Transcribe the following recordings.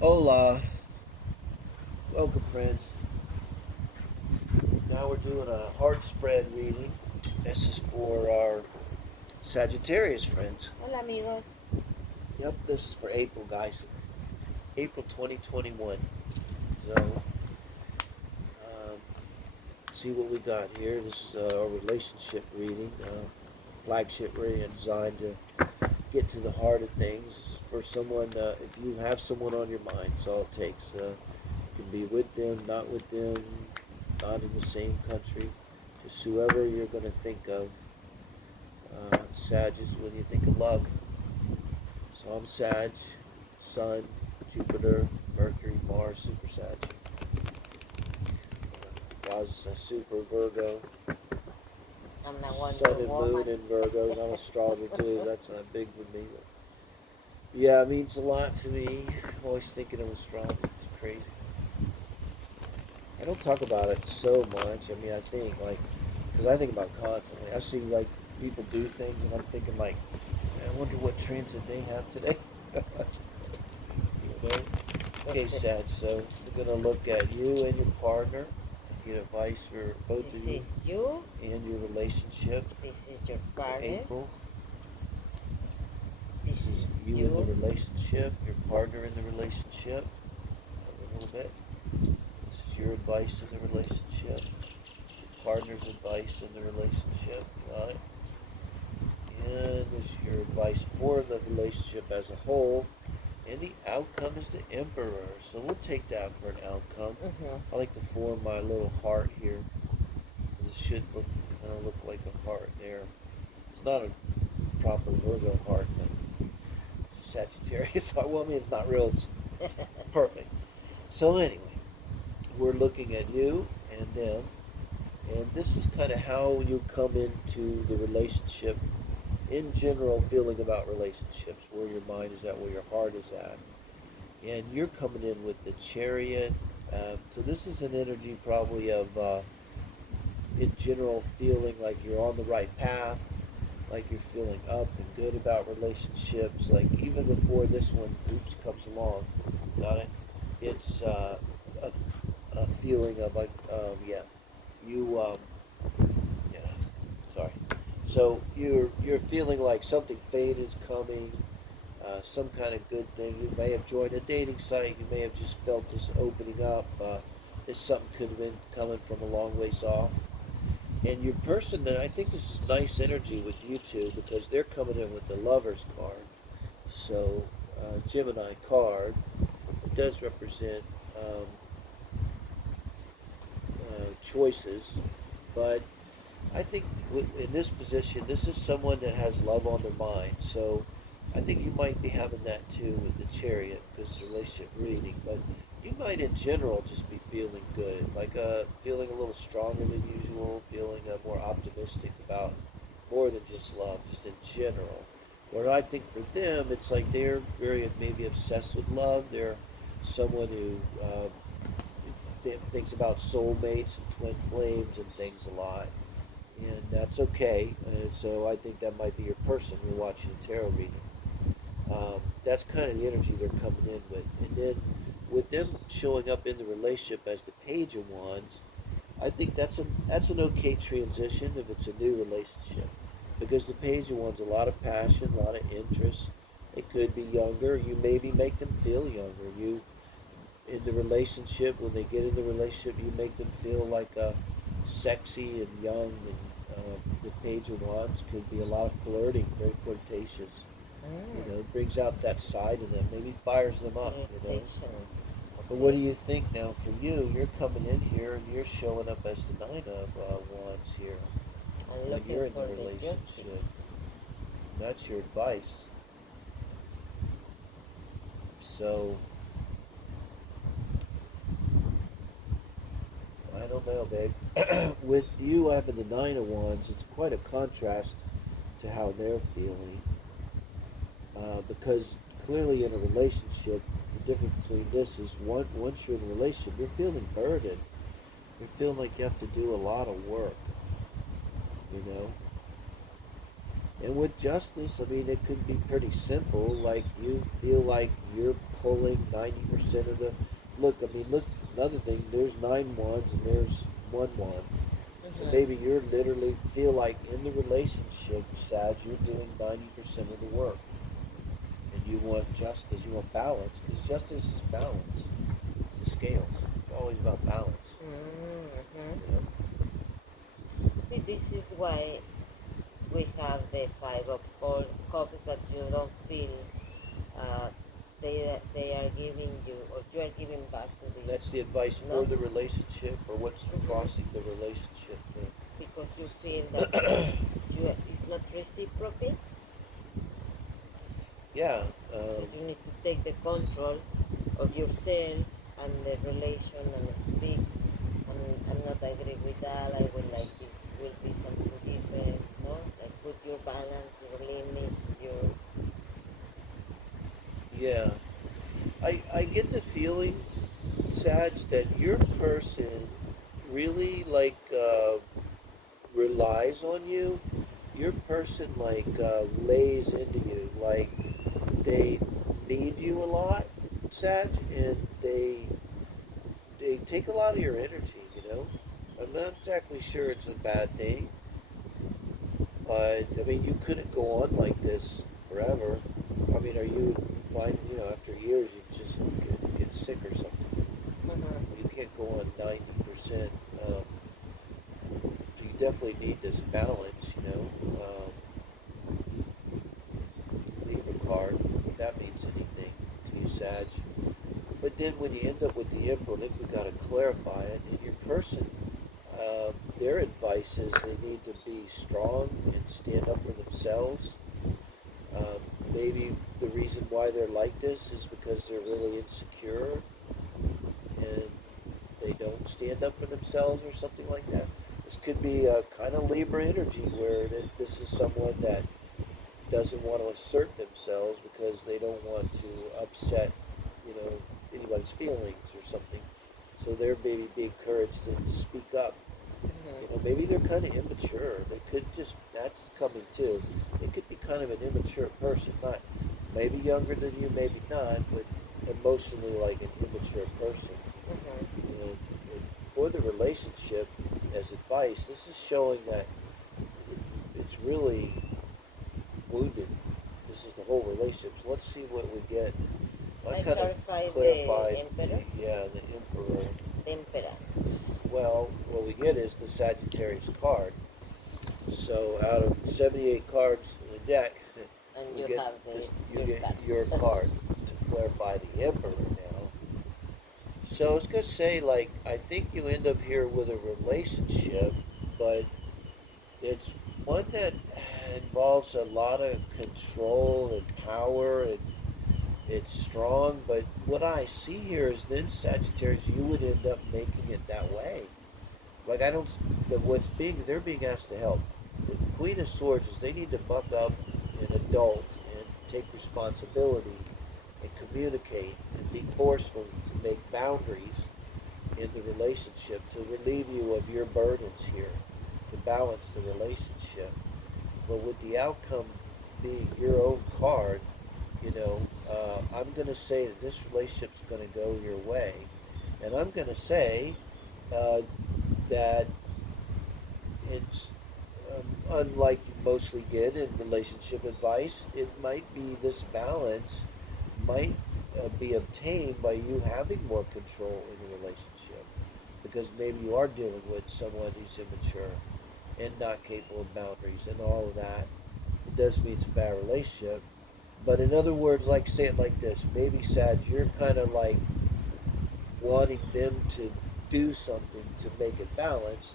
Hola, welcome friends. Now we're doing a heart spread reading. This is for our Sagittarius friends. Hola amigos. Yep, this is for April, guys. April 2021. So, um, see what we got here. This is our relationship reading, flagship reading designed to get to the heart of things for someone. If you have someone on your mind, that's all it takes. You can be with them, not with them, not in the same country. Just whoever you're going to think of. Sag is when you think of love. So I'm Sag, Sun, Jupiter, Mercury, Mars, Super Sag. Was a Super Virgo, I'm not Wonder Sun and Moon Woman. in Virgo. I'm an astrologer too. That's not big for me. But yeah, it means a lot to me. I'm always thinking of astrology. It's crazy. I don't talk about it so much. I mean, I think like, because I think about it constantly. I see like people do things, and I'm thinking like, man, I wonder what transit they have today. You know? Okay, Sad. So we're gonna look at you and your partner, get advice for both This of you is you. and your relationship This is your for partner. April. This This is is you in the you. relationship, your partner in the relationship. A little bit. This is your advice in the relationship, your partner's advice in the relationship. Got it? And this is your advice for the relationship as a whole. And the outcome is the Emperor. So we'll take that for an outcome. Mm-hmm. I like to form my little heart here. It should look kind of look like a heart there. It's not a proper Virgo heart, but it's a Sagittarius. Well, I mean, it's not real. It's perfect. So anyway, we're looking at you and them, and this is kind of how you come into the relationship in general, feeling about relationships, where your mind is at, where your heart is at. And you're coming in with the Chariot. So this is an energy probably of, in general, feeling like you're on the right path, like you're feeling up and good about relationships. Like even before this one, oops, comes along, got it? It's a feeling of like, yeah, you, yeah, sorry. So you're feeling like something fate is coming, some kind of good thing. You may have joined a dating site. You may have just felt this opening up. This something could have been coming from a long ways off. And your person, I think this is nice energy with you two because they're coming in with the Lovers card. So Gemini card. It does represent um, choices, but I think in this position, this is someone that has love on their mind. So I think you might be having that too with the Chariot because it's a relationship reading. But you might, in general, just be feeling good, like feeling a little stronger than usual, feeling more optimistic about more than just love, just in general. Where I think for them, it's like they're very maybe obsessed with love. They're someone who thinks about soulmates and twin flames and things a lot, and that's okay. And so I think that might be your person. You're watching a tarot reading. That's kind of the energy they're coming in with, and then with them showing up in the relationship as the Page of Wands, I think that's an okay transition if it's a new relationship, because the Page of Wands a lot of passion, a lot of interest. It could be younger. You maybe make them feel younger. You in the relationship, when they get in the relationship, you make them feel like sexy and young. And the Page of Wands could be a lot of flirting, very flirtatious. You know, Mm. it brings out that side of them, maybe fires them up. You know. Flirtations. But what Okay. do you think now for you? You're coming in here and you're showing up as the Nine of Wands here I'm when looking you're in the for the justice. relationship. That's your advice. So I don't know, babe. With you having the Nine of Wands, it's quite a contrast to how they're feeling. Because clearly in a relationship, the difference between this is once you're in a relationship, you're feeling burdened. You're feeling like you have to do a lot of work, you know? And with justice, I mean, it could be pretty simple. Like you feel like you're pulling 90% of the. Look, I mean, look. Another thing, there's 9 wands and there's 1 wand. So Mhm. maybe you're literally feel like in the relationship, Sag, you're doing 90% of the work, and you want justice, you want balance, because justice is balance. It's the scales. It's always about balance. Mhm. You know. See, this is why we have the five of cups that you don't feel uh, they are giving you or you are giving back to And this, that's the advice for no? the relationship, or what's Mhm. crossing the relationship Because you feel that there. it's not reciprocal, Yeah. so you need to take the control of yourself and the relation and speak. I'm not agree with that. I would like this will be something different, no? Like put your balance, your limits, your. Yeah. I get the feeling, Sag, that your person really relies on you. Your person lays into you. Like they need you a lot, Sag, and they take a lot of your energy. You know, I'm not exactly sure it's a bad thing, but I mean you couldn't go on like this forever. I mean, are you find after years you just get sick or something? Mhm. You can't go on 90%. So you definitely need this balance, Libra card, if that means anything to you, Sag. But then when you end up with the Emperor, I think we got to clarify it. In your person, their advice is they need to be strong and stand up for themselves. Um, Maybe the reason why they're like this is because they're really insecure and they don't stand up for themselves or something like that. This could be a kind of Libra energy where this is someone that doesn't want to assert themselves because they don't want to upset, anybody's feelings or something. So they're maybe being encouraged to speak up. Mhm. Maybe they're kind of immature. They could just, that's coming too. They could be kind of an immature person, not maybe younger than you, maybe not, but emotionally like an immature person. Mhm. You know, and for the relationship, as advice, this is showing that it, it's really wounded. This is the whole relationship. So let's see what we get. I I kind of clarify the clarified emperor, the emperor. tempera, Well, what we get is the Sagittarius card. So out of 78 cards in the deck, and we you get have this. You your get card. your card to clarify the emperor now. So I was gonna say, I think you end up here with a relationship, but it's one that involves a lot of control and power, and it's strong. But what I see here is then Sagittarius, you would end up making it that way. Like I don't, but they're being asked to help. The Queen of Swords is they need to buck up and adult and take responsibility and communicate and be forceful to make boundaries in the relationship to relieve you of your burdens here, to balance the relationship. But with the outcome being your own card, I'm going to say that this relationship's going to go your way. And I'm going to say uh, that it's unlike you mostly get in relationship advice, it might be this balance might be obtained by you having more control in the relationship because maybe you are dealing with someone who's immature and not capable of boundaries and all of that. It does mean it's a bad relationship. But in other words, like say it like this, maybe Sag, you're kind of like wanting them to do something to make it balanced.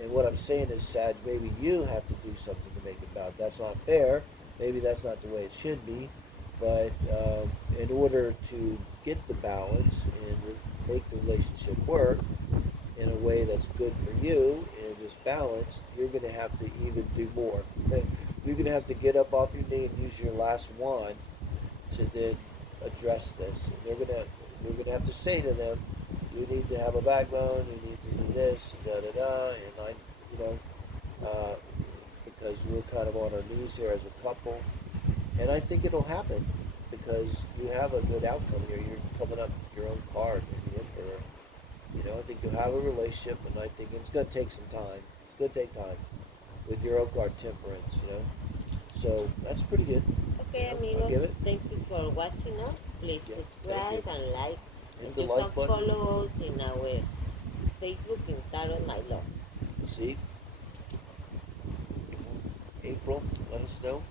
And what I'm saying is, Sag, maybe you have to do something to make it balanced. That's not fair. Maybe that's not the way it should be. But in order to get the balance and make the relationship work in a way that's good for you and is balanced, you're going to have to even do more. You're going to have to get up off your knee and use your last wand to then address this. And you're gonna have to say to them, you need to have a backbone. You need to do this, da da da. And I, you know, uh, because we're kind of on our knees here as a couple, and I think it'll happen because you have a good outcome here. You're coming up with your own card in the Emperor. You know, I think you'll have a relationship, and I think it's going to take some time. It's going to take time with your own card, Temperance. You know, so that's pretty good. Okay, You know, I'll give amigos, it. thank you for watching us. Please Yeah, subscribe thank you. and like. Hit And the you can like button. follow us in our Facebook in Tarot My Love. See, April, let us know.